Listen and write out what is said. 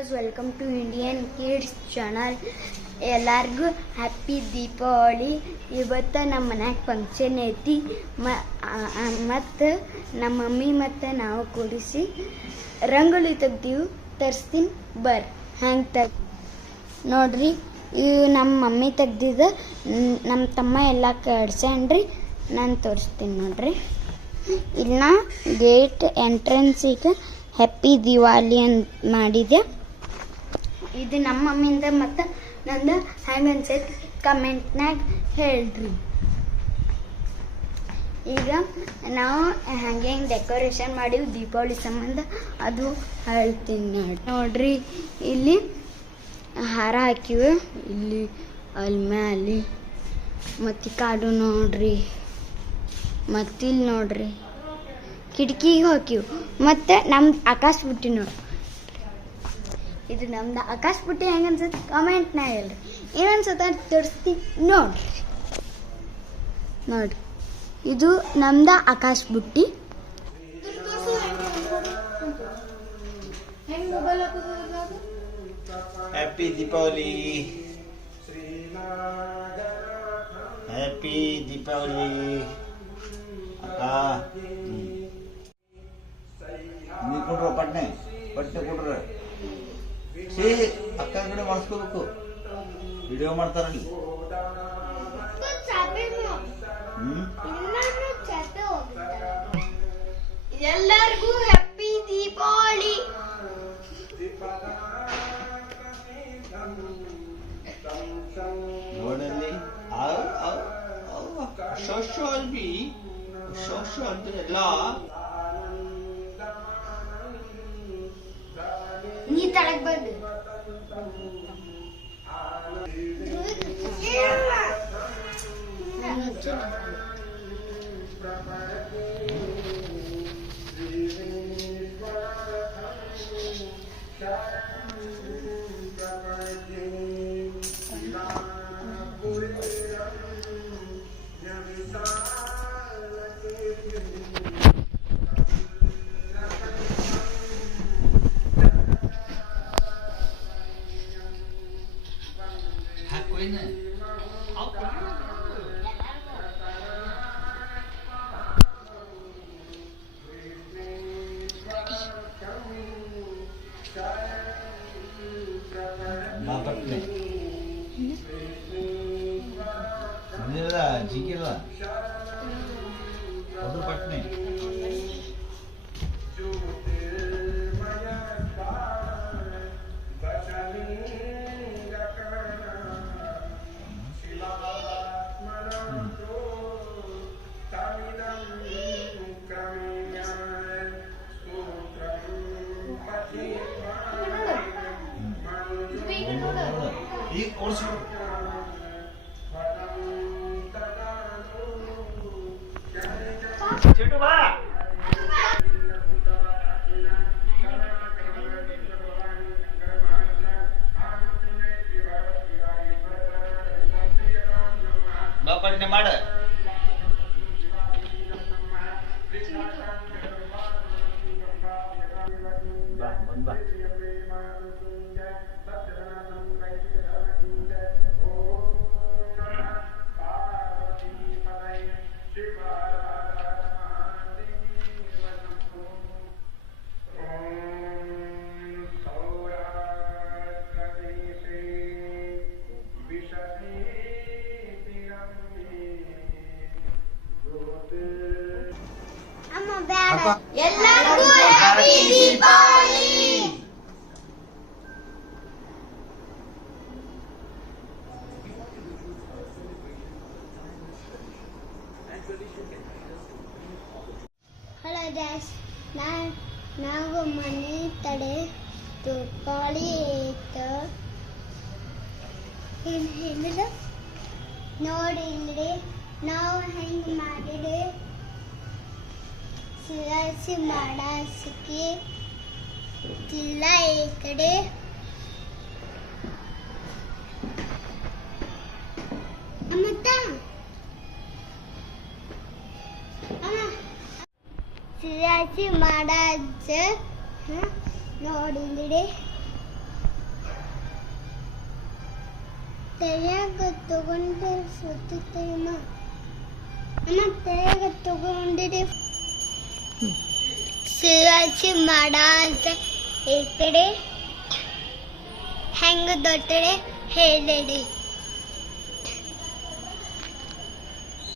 Viewers, welcome to Indian kids channel. ಎಲ್ಲರಿಗೂ happy Deepavali. ಇವತ್ತು ನಮ್ಮ ಮನ್ಯಾಗ ಫಂಕ್ಷನ್ ಐತಿ. ಮತ್ತು ನಮ್ಮ ಮಮ್ಮಿ ಮತ್ತು ನಾವು ಕೂಡಿಸಿ ರಂಗೋಲಿ ತೆಗ್ದೀವಿ. ತರಿಸ್ತೀನಿ ಬರ್ರಿ. ಹ್ಯಾಂಗೆ ನೋಡ್ರಿ, ಇವು ನಮ್ಮ ಮಮ್ಮಿ ತೆಗ್ದಿದ್ದು. ನಮ್ಮ ತಮ್ಮ ಎಲ್ಲ ಕಡ್ಸ್ಯಾನ್ರಿ. ನಾನು ತೋರಿಸ್ತೀನಿ ನೋಡ್ರಿ. ಇಲ್ಲ ಗೇಟ್ ಎಂಟ್ರೆನ್ಸಿಗೆ ಹ್ಯಾಪಿ ದಿವಾಲಿ ಅಂತ ಮಾಡಿದೆ. ಇದು ನಮ್ಮ ಮಮ್ಮಿಯಿಂದ ಮತ್ತು ನಂದು ಹೆಂಗೆ ಅನ್ಸೈತಿ ಕಮೆಂಟ್ನಾಗ ಹೇಳ್ರಿ. ಈಗ ನಾವು ಹೆಂಗೆ ಡೆಕೋರೇಷನ್ ಮಾಡೀವಿ ದೀಪಾವಳಿ ಸಂಬಂಧ ಅದು ಹೇಳ್ತೀನಿ ನೋಡ್ರಿ. ಇಲ್ಲಿ ಹಾರ ಹಾಕಿವಿ, ಇಲ್ಲಿ ಅಲ್ಲಿ ಮತ್ತು ಕಾಡು ನೋಡ್ರಿ, ಮತ್ತಿಲ್ಲಿ ನೋಡ್ರಿ ಕಿಟಕಿಗೆ ಹಾಕಿವು. ಮತ್ತು ನಮ್ದು ಆಕಾಶ ಬುಟ್ಟಿ ನೋಡ್ರಿ. ಇದು ನಮ್ದು ಆಕಾಶ ಬುಟ್ಟಿ ಹೆಂಗೆ ಅನ್ಸುತ್ತೆ ಕಮೆಂಟ್ನಾಗ ಹೇಳ್ರಿ. ಏನನ್ಸುತ್ತೆ ತೋರಿಸ್ತೀನಿ ನೋಡ್ರಿ. ಇದು ನಮ್ದು ಆಕಾಶ ಬುಟ್ಟಿ. ಹ್ಯಾಪಿ ದೀಪಾವಳಿ, ಹ್ಯಾಪಿ ದೀಪಾವಳಿ ಅಕ್ಕ. ನೀ ಕೊಡ್ರ ಪಟ್ನೆ ಕೊಡ್ರ. ಸೇ ಅಕ್ಕ ಕಡೆ ಮಾಡಿಸ್ಕೋಬೇಕು. ವಿಡಿಯೋ ಮಾಡ್ತಾರಲ್ಲಿ. ಎಲ್ಲರಿಗೂ ಹ್ಯಾಪಿ ದೀಪಾವಳಿ. ನೋಡಲ್ಲಿ ಶೋಷ ಅಂತೆಲ್ಲ ನೀ ತಳಗ್ ಬಂದು ಪಟ್ನೆ ಜಿಗಿಲ್ಲ ಅದು ಪಟ್ನೆ. ಈಗ ಓಡಿಸ್ಬಿಡು. ಚೆಟ್ಟು ಬಾ. ಪಟ್ನೆ ಮಾಡ. ಬಾ ಬಂದ್ ಬಾ. ಎಲ್ಲರಿಗೂ ಹ್ಯಾಪಿ ದೀಪಾವಳಿ. ಹಲೋ ಡ್ಯಾಶ್, ನಾವು ಮನೆ ತಡೆ ದೀಪಾವಳಿ ಐತೆ. ಏನು ಹೇಳಿದ ನೋಡಿ ಇಲ್ಲಿ ನಾವು ಹೆಂಗೆ ಮಾಡಿದೆ. ಸಿರಾಸಿ ಮಾಡಾಸಿಕೆ ಇಲ್ಲ ಈ ಕಡೆ. ಸಿರಾಸಿ ಮಾಡಾಜ ನೋಡಿಂದಿಡೆ ತೆರೆಯಾಗ ತಗೊಂಡ್ರೆ ಸುತ್ತಮ್ಮ ಅಮ್ಮ ತೆರೆಯಾಗ ತಗೊಂಡಿದೆ ಸಿರಾಚಿ ಮಾಡ ಅಂತ ಈ ಕಡೆ ಹೆಂಗ ದೊಡ್ಡಡೆ ಹೇಳಿಡಿ